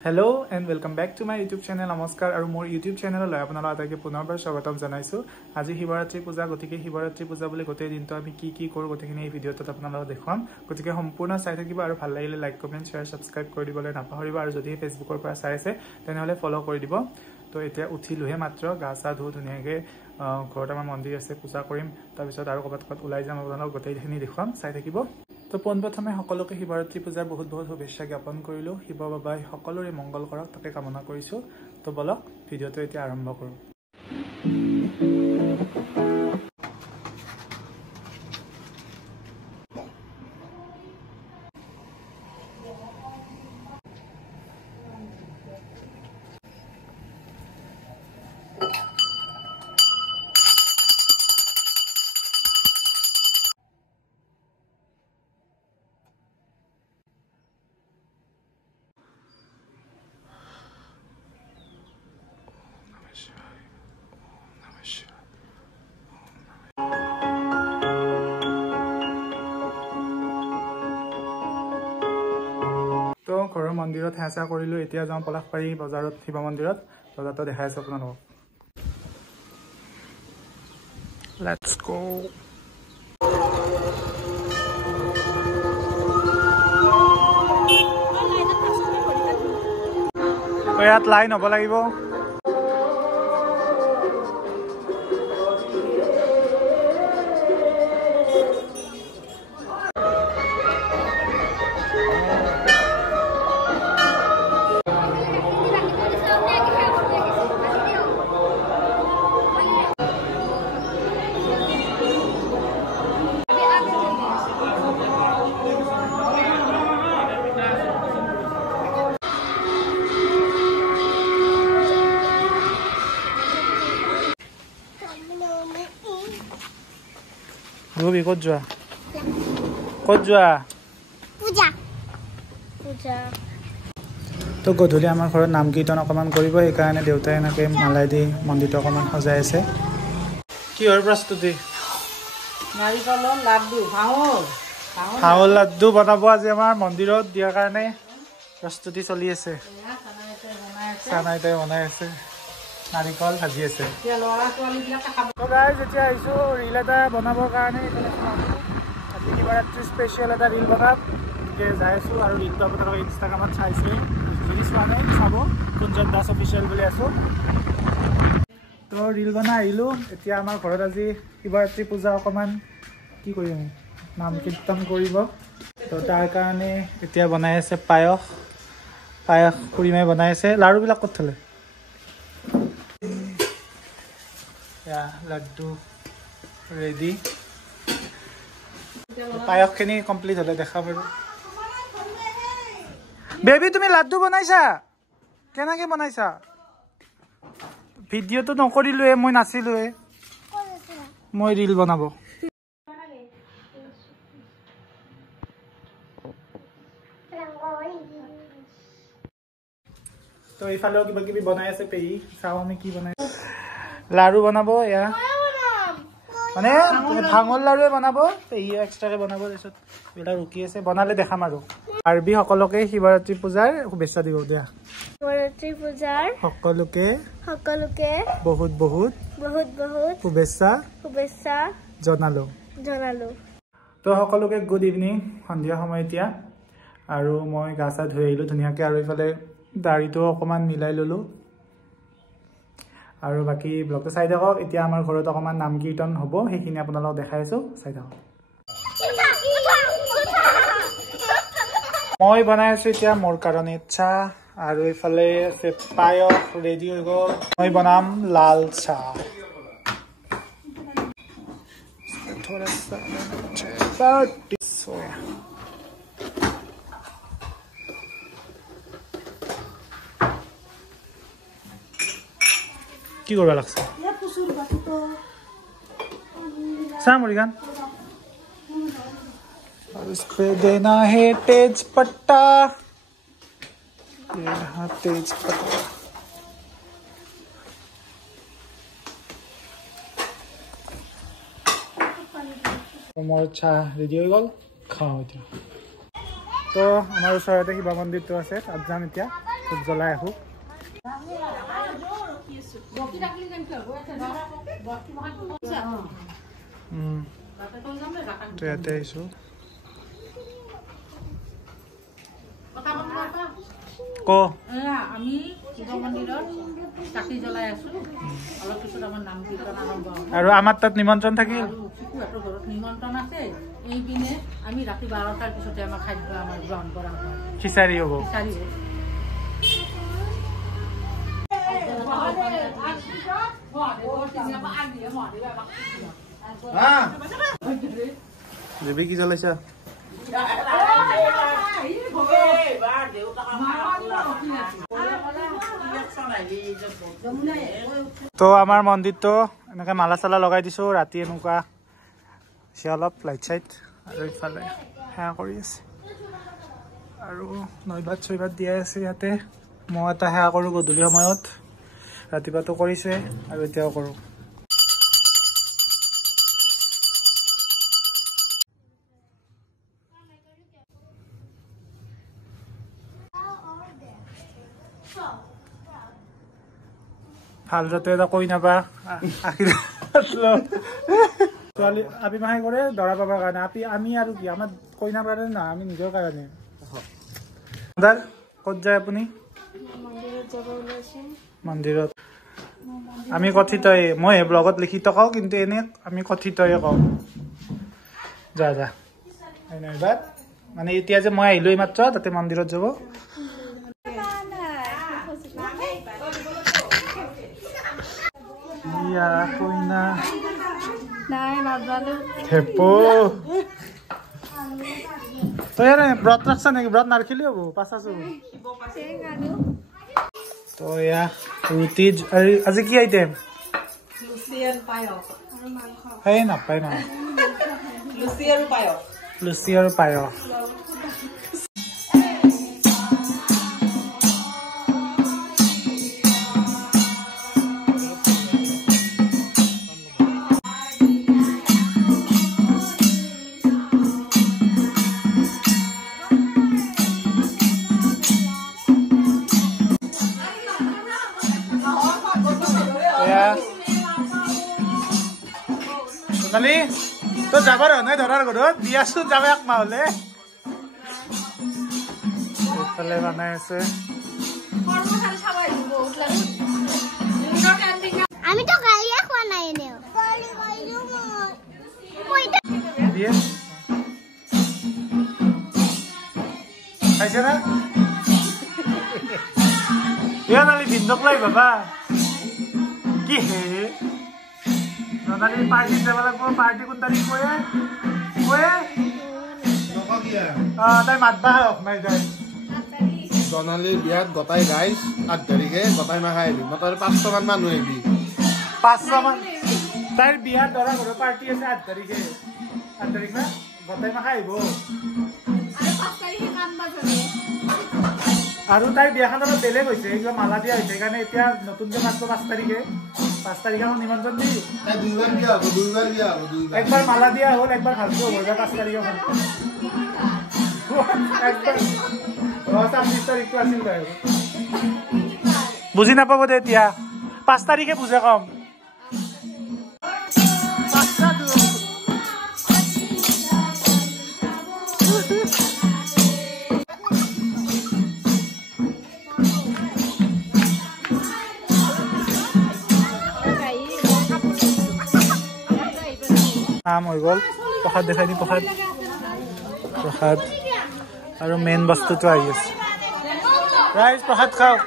Hello and welcome back to my YouTube channel. Namaskar aru mor YouTube channel loi apunala atake punorbar swagatam janaisu. Aji Shivaratri puja gotike Shivaratri puja bole gote din to ami ki koru gotekini ei video tat apunala dekham. Gotike sampurna sai thakiba aru bhal lagile like comment share subscribe kori dibole napahoriba aru jodi Facebook or pora sai ase tenhole follow kori dibo. To etia uthiluhe matro ga sa dhu dhuniage ghorot amar mondir ase puja korim tar bisot aru kobat kobat ulai jam apunala gotei khini dekham sai thakibo. তো পোনপ্ৰথমে সকলোকে শিৱৰাত্ৰি পূজাৰ বহুত শুভেচ্ছা জ্ঞাপন কৰিলো শিৱ বাবাই সকলোৰে মংগল কৰক তাকে কামনা কৰিছো তো বলক ভিডিওটো এতিয়া আৰম্ভ কৰো তো ঘৰৰ মন্দিৰত হেঁচা কৰিলো এতিয়া যাওঁ পলাশবাৰী বজাৰত শিৱ মন্দিৰত বজাৰটো দেখাই আছো আপোনালোকক লেটস গো ইয়াত লাইন হ'ব লাগিব Ruby, ক'ত যোৱা পূজা তো গধূলি আমাৰ ঘৰত নাম কীৰ্তন অকমান কৰিব এই কাৰণে দেউতাই এনেকৈ মালাই দি মন্দিৰটো অকমান সজাই আছে কিহৰ প্ৰস্তুতি নাৰিকলৰ লাড্ডু হাওল লাড্ডু বনাব আজি আমাৰ মন্দিৰত দিয়াৰ কাৰণে প্ৰস্তুতি চলি আছে চানাইতে বনাই আছে নাৰিকল ভাজি আছে তো গাইজ এতিয়া আহিছো ৰিল এটা বনাবৰ কাৰণে আজি শিৱৰাত্ৰি স্পেচিয়েল এটা ৰিল বনাম যাই আছো আৰু ৰিলটো আপোনালোকে ইনষ্টাগ্ৰামত চাইছে যদি চোৱা নাই চাব কুঞ্জন দাস অফিচিয়েল বুলি আছো তো ৰিল বনাই আহিলো এতিয়া আমাৰ ঘৰত আজি শিৱৰাত্ৰি পূজা অকণমান কি কৰিম নাম কীৰ্তন কৰিব তো তাৰ কাৰণে এতিয়া বনাই আছে পায়স খুৰীমাই বনাই আছে লাড়ুবিলাক ক'ত থলে লাড্ডু ৰেডি পায়সখিনি কমপ্লিট হলে দেখা পাৰো বেবি তুমি লাড্ডু বনাইছা কেনেকে বনাইছা ভিডিঅ'টো নকৰিলোৱে মই নাছিলোৱে মই ৰিল বনাব তো এইফালেও কিবা কিবি বনাই আছে পেহী চাওঁ আমি কি বনাই লাড়ু বনাব এয়া মানে ভাঙৰ লাড়ুৱে বনাব পেহী এক্সট্ৰাকে বনাব তাৰপিছত এইবিলাক ৰুকি আছে বনালে দেখাম আৰু আৰবি সকলোকে শিৱৰাত্ৰি পূজাৰ শুভেচ্ছা দিব দিয়া শিৱৰাত্ৰি পূজাৰ সকলোকে বহুত শুভেচ্ছা জনালো তো সকলোকে গুড ইভিনিং সন্ধিয়া সময় এতিয়া আৰু মই গা চা ধুই আহিলোঁ ধুনীয়াকৈ আৰু এইফালে দাড়িটো অকণমান মিলাই ল'লোঁ আৰু বাকী ব্লগটো চাই থাকক এতিয়া আমাৰ ঘৰত অকণমান নাম কীৰ্তন হ'ব সেইখিনি আপোনালোকক দেখাই আছোঁ চাই থাকক মই বনাই আছোঁ এতিয়া মোৰ কাৰণে চাহ আৰু এইফালে আছে পায়স ৰেডি হৈ গ'ল মই বনাম লাল চাহ কি কৰিব লাগছে চাহ মুৰিগান और इस पे देना है तेज पत्ता तेज पत्ता মোৰ চাহ ৰেডি হৈ গ'ল খাওঁ এতিয়া তো আমাৰ ওচৰতে শিৱ মন্দিৰটো আছে তাত যাম এতিয়া জ্বলাই আহোঁ। ইয়াতে আহিছোঁ। আমি শিৱ মন্দিৰত চাকি জ্বলাই আছো। অলপ পিছত আমাৰ নাম কীৰ্তন আৰম্ভ হ'ব। আৰু আমাৰ তাত নিমন্ত্ৰণ থাকিল। শিশুহঁতৰ ঘৰত নিমন্ত্ৰণ আছে। এইপিনে আমি ৰাতি 12টাৰ পিছতে আমাৰ খাদ্য আমাৰ গ্ৰহণ কৰা হ'ব। খিচাৰি হ'ব। খিচাৰি হ'ব। জিবি কি জ্বলাইছা? তো আমাৰ মন্দিৰটো এনেকৈ মালা চালা লগাই দিছোঁ। ৰাতি এনেকুৱা আছে অলপ লাইট চাইট আৰু ইফালে সেৱা কৰি আছে আৰু নৈবাত চৈবাত দিয়াই আছে। ইয়াতে মই এটা সেৱা কৰোঁ গধূলি সময়ত। ৰাতিপুৱাটো কৰিছে আৰু এতিয়াও কৰোঁ। ভাল যাতে এটা কৈ নাপা ছোৱালী আপি মাহাই কৰে দৰা পাবৰ কাৰণে। আমি আৰু কি আমাৰ কইনাৰ কাৰণে নহয়, আমি নিজৰ কাৰণে। ক'ত যায় আপুনি? মন্দিৰত। আমি কথিতই, মই ব্লগত লিখি কওঁ কিন্তু এনে আমি কথিতই কওঁ। যা যা বাট মানে এতিয়া যে মই আহিলোঁ মাত্ৰ তাতে মন্দিৰত যাব। কইনা তই ব্ৰত ৰাখছা নেকি? ব্ৰত নাৰখিলি হ'ব পাঁচাছো। তো এয়া ৰুটি। আজি কি আইটেম? সেই নাপায় না লুচি আৰু পায়স। সোণালী তই যাব নাই ধৰাৰ ঘৰত? দিয়াচোন যাব এক মাহ হলে। এইফালে বনাই আছে। আমিতো গাড়ীয়ে খোৱা নাই এনেও। খাইছে না? সোণালী ভিন্দক লৈ বাবা কি হে? সোণালী পাৰ্টিত যাব লাগিব। পাৰ্টি কোন তাৰিখ কয়ে তাই মাতবা হওক নাই যায়। জনালীৰ বিয়াত গোটাই গাইজ 8 তাৰিখে গোটাই মাখাই আহিবি। মই তাৰে 500মান মানুহ আহিবি। 500 মান। তাইৰ বিয়াত দৰা ঘৰৰ পাৰ্টি আছে 8 তাৰিখে। 8 তাৰিখ না গোটাই মাখাই আহিব। আৰু তাইৰ বিয়াখন অলপ বেলেগ হৈছে। কিবা মালা দিয়া হৈছে সেইকাৰণে এতিয়া নতুনকৈ মাত্ৰ 5 তাৰিখে। 5 তাৰিখে আমাক নিমন্ত্ৰণ দি একবাৰ মালা দিয়া হ'ল, একবাৰ ভালকৈ হ'ব। 5 তাৰিখে 26 তাৰিখটো আছিল তাই। বুজি নাপাব দে এতিয়া। 5 তাৰিখে বুজে কম। কাম হৈ গ'ল। প্ৰসাদ দেখাই দি প্ৰসাদ আৰু মেইন বস্তুটো আহি আছে। ৰাইজ প্ৰসাদ খাওক।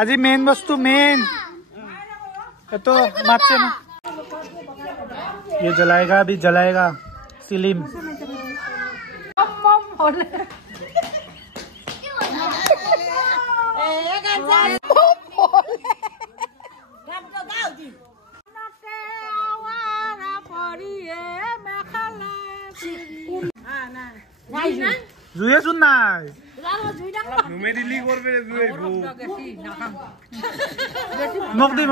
আজি মেইন বস্তু মেইন तो मार्च में ये जलाएगा, अभी जलाएगा सिलीम। जुए सुन ना मकदी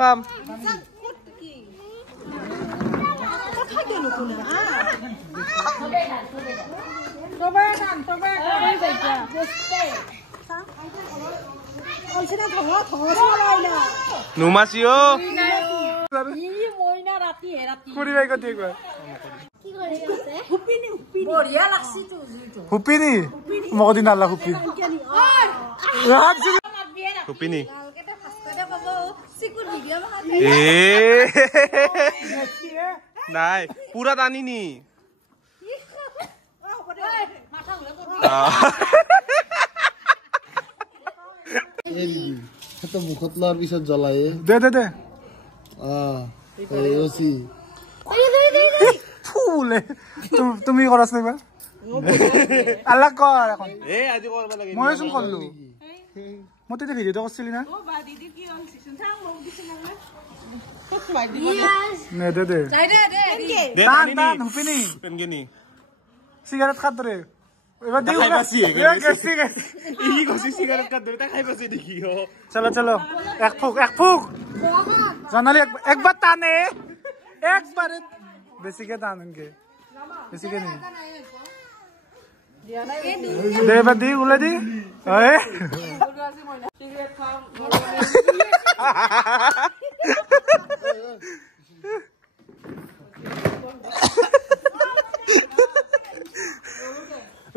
खाम নুমাচিও হুপিনি মোক দিন আল্লাহ হুপি হুপিনি নাই পুরা টানিনি মুখত লোৱাৰ পিছত জ্বলাই দে দে দে ফুলে তুমি কৰাছ নে এইবাৰ আল্লাহ কৰ এখন মইচোন কৰলো মই তেতিয়া ভিডিঅ'টো কৰিছিলি না নে দে দে টান টান হুপিনি চিগাৰেট খাত ধৰে এবার দিও চলো চলো এক ফুক জানালি একবার টানে একবারে বেশিকে টানেনকে বেশিকে নেই দে এবার দি উলে দি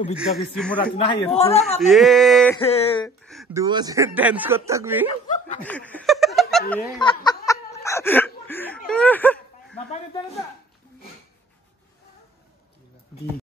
বিদ্যা বেশি মোরা না হাই এ দুয়াসে ডান্স করতে থাকবি না পারে